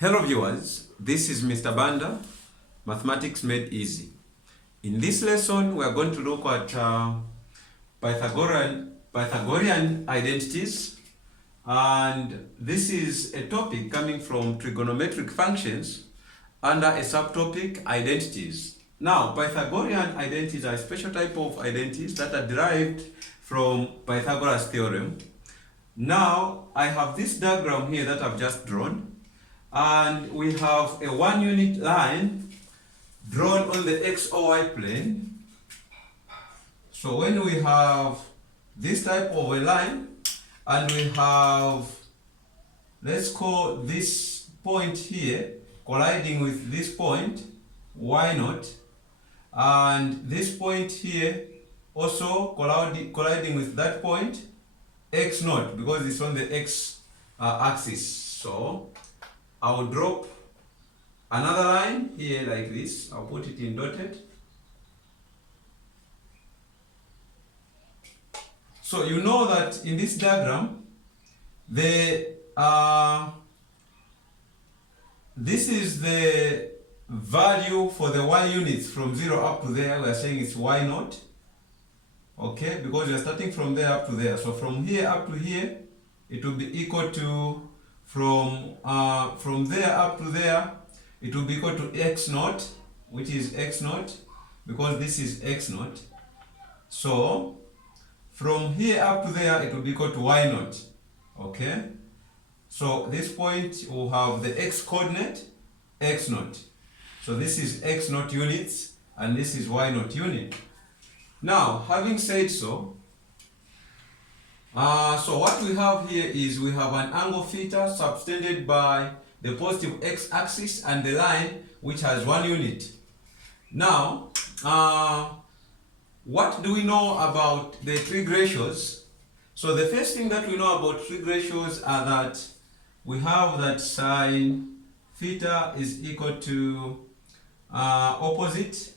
Hello viewers, this is Mr. Banda, Mathematics Made Easy. In this lesson, we are going to look at Pythagorean identities, and this is a topic coming from trigonometric functions under a subtopic identities. Now, Pythagorean identities are a special type of identities that are derived from Pythagoras theorem. Now, I have this diagram here that I've just drawn. And we have a 1 unit line drawn on the x or y plane. So when we have this type of a line and we have, let's call this point here colliding with this point y0, and this point here also colliding with that point x0, because it's on the x axis. So I'll drop another line here like this. I'll put it in dotted. So you know that in this diagram, this is the value for the y units from 0 up to there. We are saying it's y0. Okay, because we are starting from there up to there. So from here up to here, it will be equal to, from there up to there, it will be equal to x0, which is x0, because this is x0. So from here up to there, it will be equal to y0. Okay, so this point will have the x coordinate x0. So this is x0 units and this is y0 unit. Now, having said so, so what we have here is we have an angle theta subtended by the positive x-axis and the line which has 1 unit. Now, what do we know about the trig ratios? So the first thing that we know about trig ratios are that we have that sine theta is equal to opposite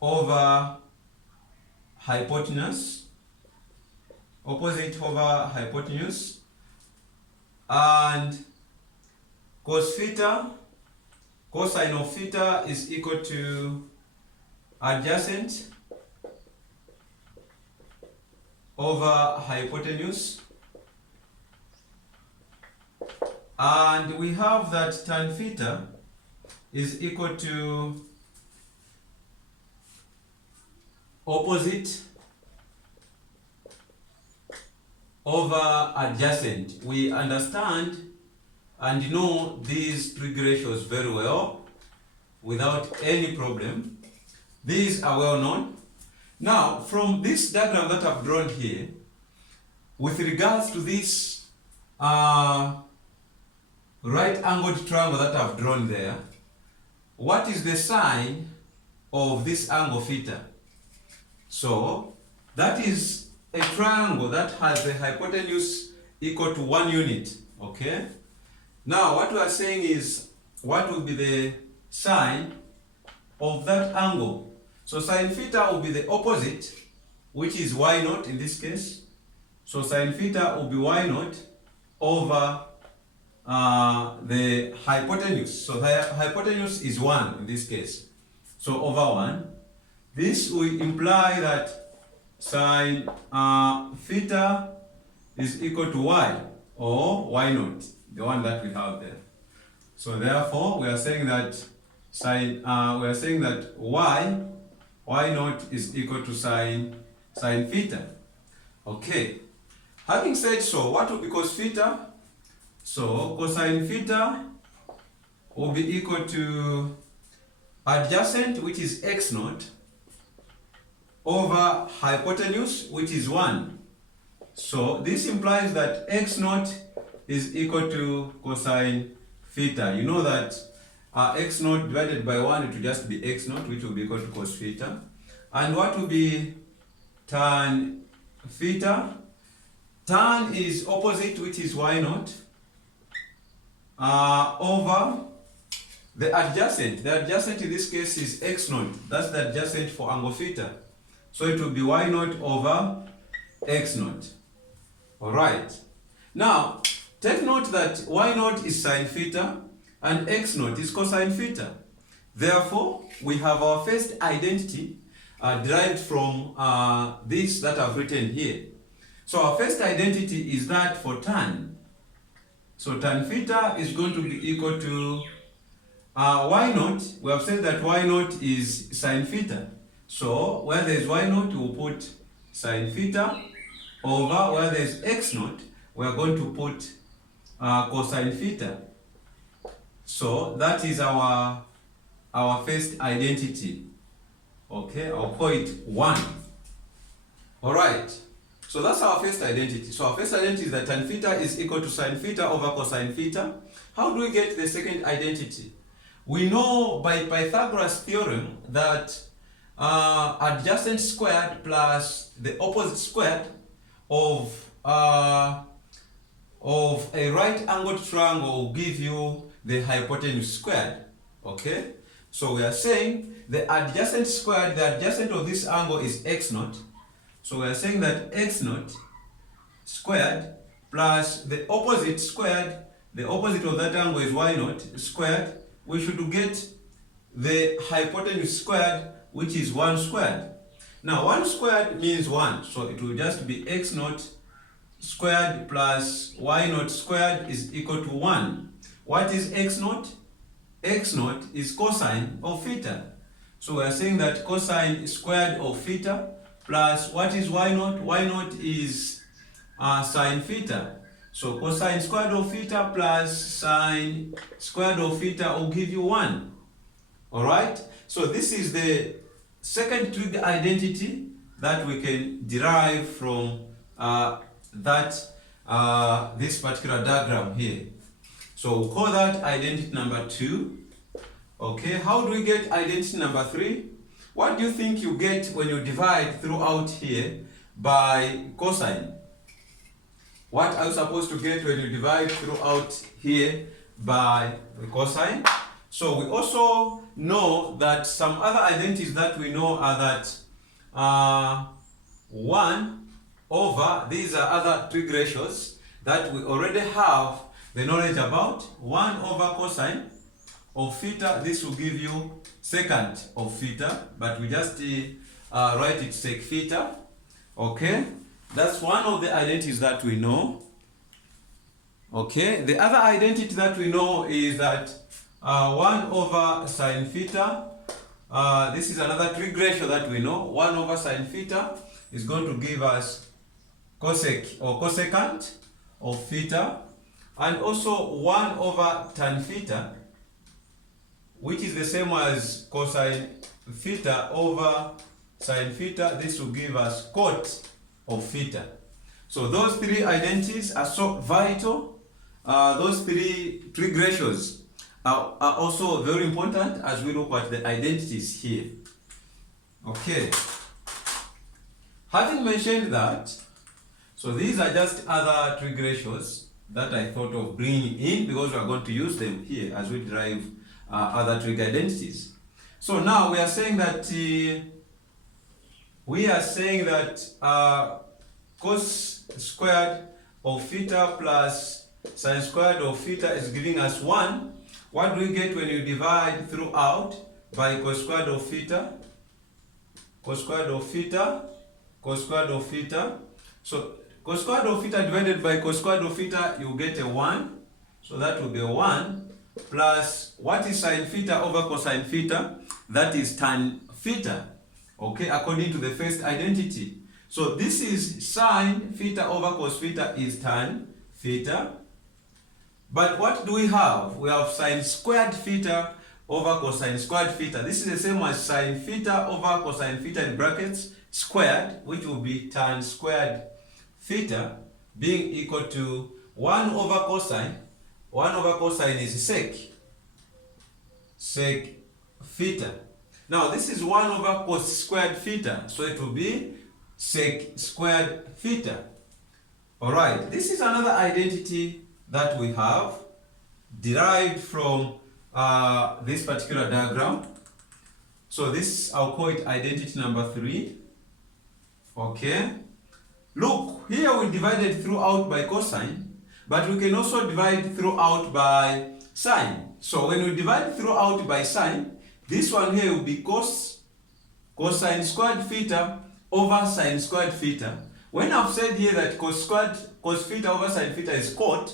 over hypotenuse, and cos theta, cosine of theta is equal to adjacent over hypotenuse, and we have that tan theta is equal to opposite over adjacent. We understand and know these trig ratios very well without any problem. These are well known. Now, from this diagram that I've drawn here, with regards to this right angled triangle that I've drawn there, what is the sine of this angle theta? So that is a triangle that has the hypotenuse equal to 1 unit. Okay, now what we are saying is, what will be the sine of that angle? So sine theta will be the opposite, which is y0 in this case. So sine theta will be y0 over the hypotenuse. So the hypotenuse is 1 in this case, so over 1. This will imply that sine theta is equal to y, or y0, the one that we have there. So therefore, we are saying that y0 is equal to sine theta. Okay. Having said so, what will be cos theta? So cosine theta will be equal to adjacent, which is x0, over hypotenuse, which is 1. So this implies that x0 is equal to cosine theta. You know that x0 divided by 1, it will just be x0, which will be equal to cos theta. And what will be tan theta? Tan is opposite, which is y0, over the adjacent. The adjacent in this case is x0. That's the adjacent for angle theta. So it will be y0 over x0. All right. Now, take note that y naught is sine theta and x naught is cosine theta. Therefore, we have our first identity derived from this that I've written here. So our first identity is that for tan. So tan theta is going to be equal to y naught. We have said that y naught is sine theta. So where there is y naught, we will put sine theta over where there is x naught, we are going to put cosine theta. So that is our first identity. Okay, I'll call it 1. All right. So that's our first identity. So our first identity is that tan theta is equal to sine theta over cosine theta. How do we get the second identity? We know by Pythagoras theorem that adjacent squared plus the opposite squared of a right angled triangle will give you the hypotenuse squared. Okay? So we are saying the adjacent squared, the adjacent of this angle is x naught. So we are saying that x naught squared plus the opposite squared, the opposite of that angle is y naught squared. We should get the hypotenuse squared, which is 1 squared. Now 1 squared means 1, so it will just be x naught squared plus y naught squared is equal to 1. What is x naught? X naught is cosine of theta. So we are saying that cosine squared of theta plus what is y naught? Y naught is sine theta. So cosine squared of theta plus sine squared of theta will give you 1. Alright? So this is the second trig identity that we can derive from this particular diagram here. So we'll call that identity number 2. Okay, how do we get identity number 3? What do you think you get when you divide throughout here by cosine? What are you supposed to get when you divide throughout here by the cosine? So we also know that some other identities that we know are that 1 over, these are other trig ratios that we already have the knowledge about. 1 over cosine of theta, this will give you secant of theta, but we just write it sec theta. Okay, that's one of the identities that we know. Okay, the other identity that we know is that 1 over sine theta, this is another trig ratio that we know. 1 over sine theta is going to give us cosec or cosecant of theta, and also 1 over tan theta, which is the same as cosine theta over sine theta. This will give us cot of theta. So those three identities are so vital. Those three trig ratios are also very important as we look at the identities here. Okay. Having mentioned that, so these are just other trig ratios that I thought of bringing in because we are going to use them here as we derive other trig identities. So now we are saying that cos squared of theta plus sine squared of theta is giving us 1. What do we get when you divide throughout by cos squared of theta? Cos squared of theta, cos squared of theta. So cos squared of theta divided by cos squared of theta, you get a 1. So that will be a 1 plus what is sine theta over cosine theta? That is tan theta. Okay, according to the first identity. So this is sine theta over cos theta is tan theta. But what do we have? We have sine squared theta over cosine squared theta. This is the same as sine theta over cosine theta in brackets squared, which will be tan squared theta being equal to 1 over cosine. 1 over cosine is sec theta. Now this is 1 over cos squared theta, so it will be sec squared theta. Alright, this is another identity that we have derived from this particular diagram. So this, I'll call it identity number 3. Okay. Look, here we divided throughout by cosine, but we can also divide throughout by sine. So when we divide throughout by sine, this one here will be cosine squared theta over sine squared theta. When I've said here that cos theta over sine theta is cot,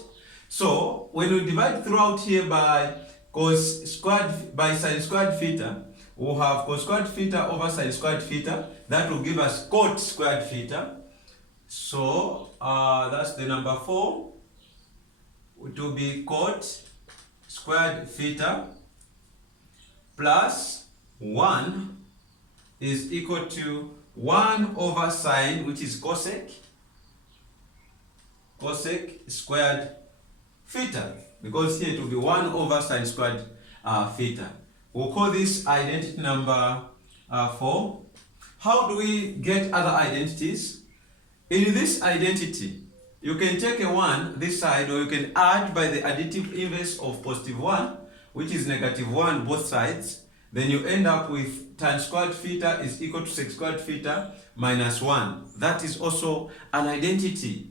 so when we divide throughout here by sine squared theta, we'll have cos squared theta over sine squared theta. That will give us cot squared theta. So that's the number 4. It will be cot squared theta plus 1 is equal to 1 over sine, which is cosec squared theta, because here it will be 1 over sine squared theta. We'll call this identity number 4. How do we get other identities? In this identity, you can take a 1 this side, or you can add by the additive inverse of positive 1, which is negative 1 both sides. Then you end up with tan squared theta is equal to sec squared theta minus 1. That is also an identity.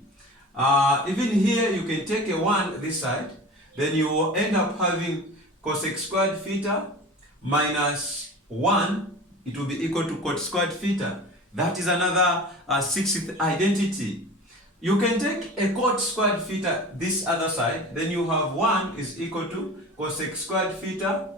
Even here, you can take a 1 this side, then you will end up having cosec squared theta minus 1. It will be equal to cot squared theta. That is another 6th identity. You can take a cot squared theta this other side, then you have 1 is equal to cosec squared theta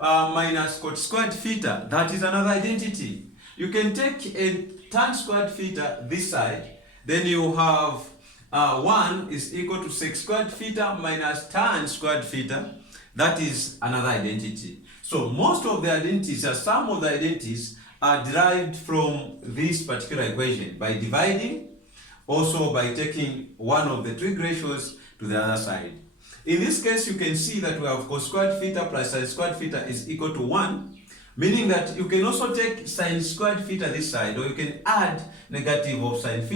minus cot squared theta. That is another identity. You can take a tan squared theta this side, then you have 1 is equal to sec squared theta minus tan squared theta. That is another identity. So most of the identities, or some of the identities, are derived from this particular equation by dividing, also by taking one of the trig ratios to the other side. In this case, you can see that we have cos squared theta plus sin squared theta is equal to 1, meaning that you can also take sin squared theta this side, or you can add negative of sin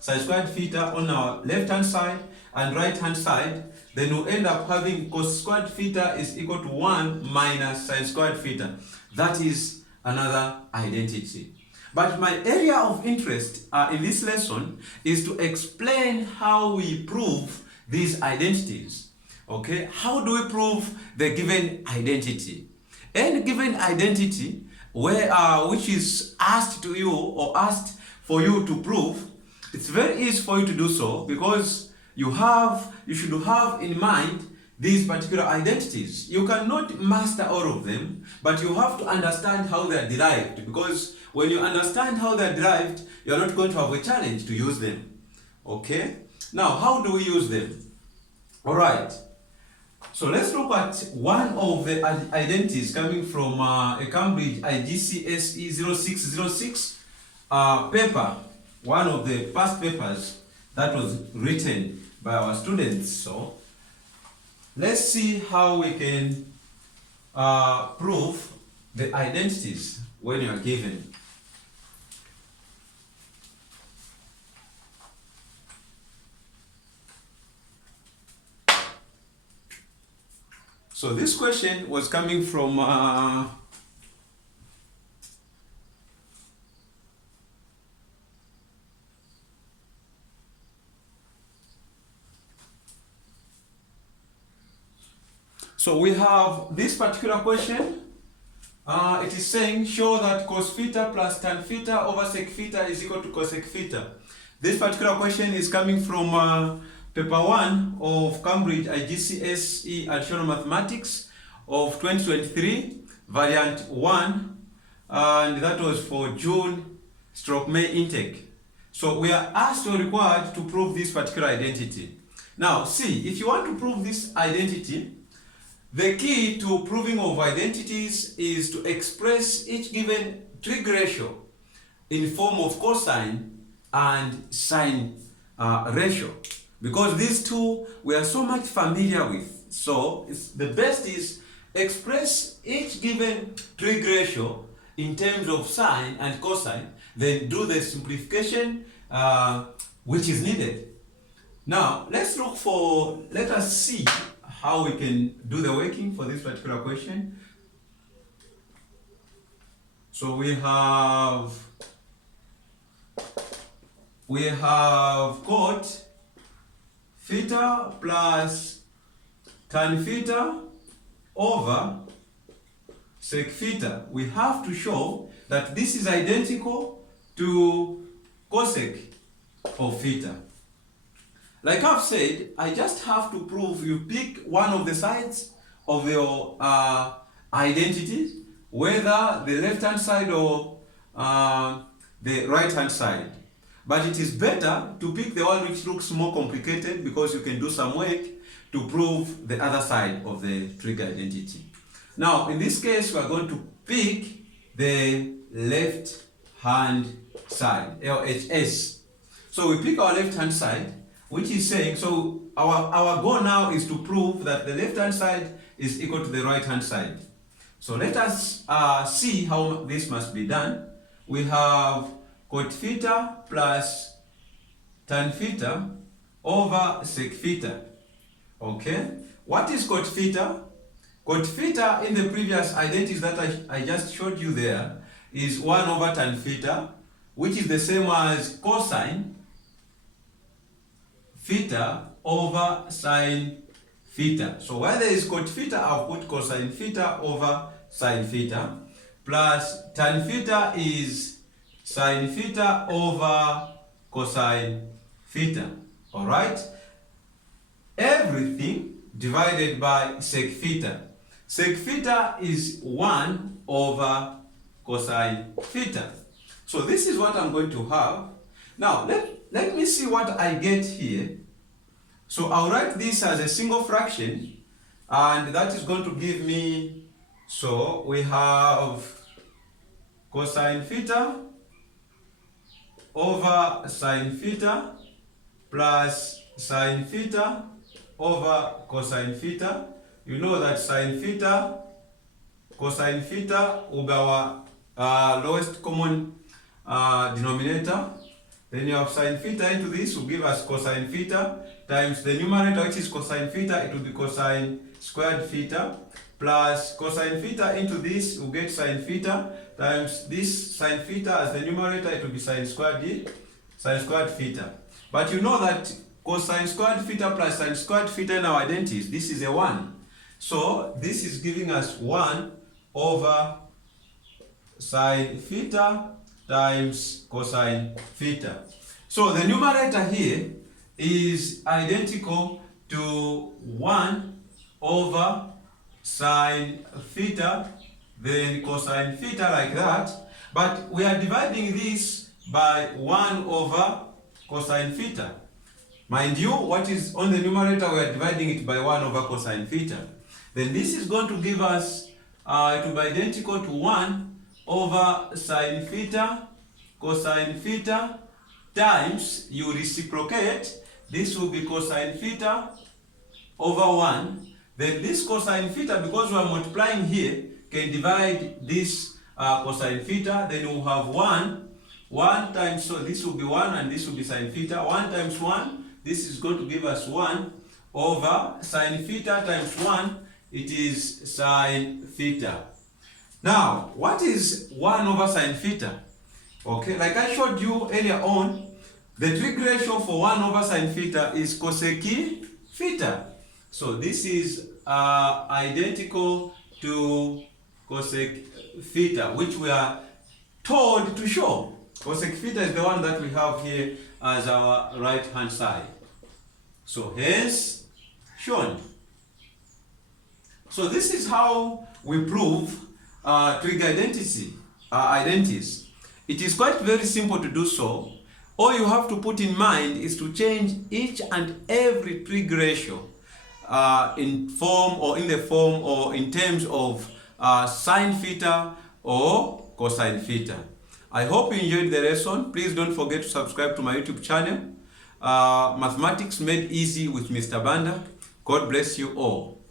squared theta on our left hand side and right hand side. Then you end up having cos squared theta is equal to 1 minus sin squared theta. That is another identity. But my area of interest in this lesson is to explain how we prove these identities. Okay, how do we prove the given identity? Any given identity which is asked to you or asked for you to prove, it's very easy for you to do so, because you should have in mind these particular identities. You cannot master all of them, but you have to understand how they are derived, because when you understand how they are derived, you are not going to have a challenge to use them. Okay? Now, how do we use them? All right. So let's look at one of the identities coming from a Cambridge Igcse 0606 paper, one of the past papers that was written by our students. So let's see how we can prove the identities when you are given. So this question was coming from so we have this particular question. It is saying show that cos theta plus tan theta over sec theta is equal to cosec theta. This particular question is coming from paper 1 of Cambridge Igcse Additional Mathematics of 2023, variant 1, and that was for June/May intake. So we are asked or required to prove this particular identity. Now, see, if you want to prove this identity, the key to proving of identities is to express each given trig ratio in form of cosine and sine ratio, because these two we are so much familiar with. So the best is express each given trig ratio in terms of sine and cosine, then do the simplification which is needed. Now let us see how we can do the working for this particular question. So we have cot theta plus tan theta over sec theta. We have to show that this is identical to cosec of theta. Like I've said, I just have to prove you pick one of the sides of your identities, whether the left hand side or the right hand side. But it is better to pick the one which looks more complicated, because you can do some work to prove the other side of the trig identity. Now, in this case, we are going to pick the left hand side, LHS. So we pick our left hand side, which is saying, so our goal now is to prove that the left hand side is equal to the right hand side. So let us see how this must be done. We have cot theta plus tan theta over sec theta. Okay, what is cot theta? Cot theta in the previous identities that I just showed you there is 1 over tan theta, which is the same as cosine theta over sine theta. So where there is cot theta, I'll put cosine theta over sine theta, plus tan theta is sine theta over cosine theta. All right? Everything divided by sec theta. Sec theta is 1 over cosine theta. So this is what I'm going to have. Now, let me see what I get here. So I'll write this as a single fraction, and that is going to give me, so we have cosine theta over sine theta plus sine theta over cosine theta. You know that sine theta, cosine theta will be our lowest common denominator. Then you have sine theta into this will give us cosine theta times the numerator, which is cosine theta, it will be cosine squared theta, plus cosine theta into this will get sine theta times this sine theta as the numerator, it will be sine squared theta. But you know that cosine squared theta plus sine squared theta in our identities, this is a 1. So this is giving us 1 over sine theta times cosine theta. So the numerator here is identical to 1 over sine theta, then cosine theta like that. But we are dividing this by 1 over cosine theta. Mind you, what is on the numerator, we are dividing it by 1 over cosine theta. Then this is going to give us, it will be identical to 1 over sine theta, cosine theta, times, you reciprocate, this will be cosine theta over 1. Then this cosine theta, because we are multiplying here, can divide this cosine theta, then we'll have 1 times, so this will be 1 and this will be sine theta. 1 times 1, this is going to give us 1 over sine theta times 1, it is sine theta. Now, what is 1 over sine theta? Okay, like I showed you earlier on, the trig ratio for 1 over sine theta is cosec theta. So this is identical to cosec theta, which we are told to show. Cosec theta is the one that we have here as our right hand side. So hence shown. So this is how we prove trig identities. It is quite very simple to do so. All you have to put in mind is to change each and every trig ratio in form or in the form or in terms of sine theta or cosine theta. I hope you enjoyed the lesson. Please don't forget to subscribe to my YouTube channel, Mathematics Made Easy with Mr. Banda. God bless you all.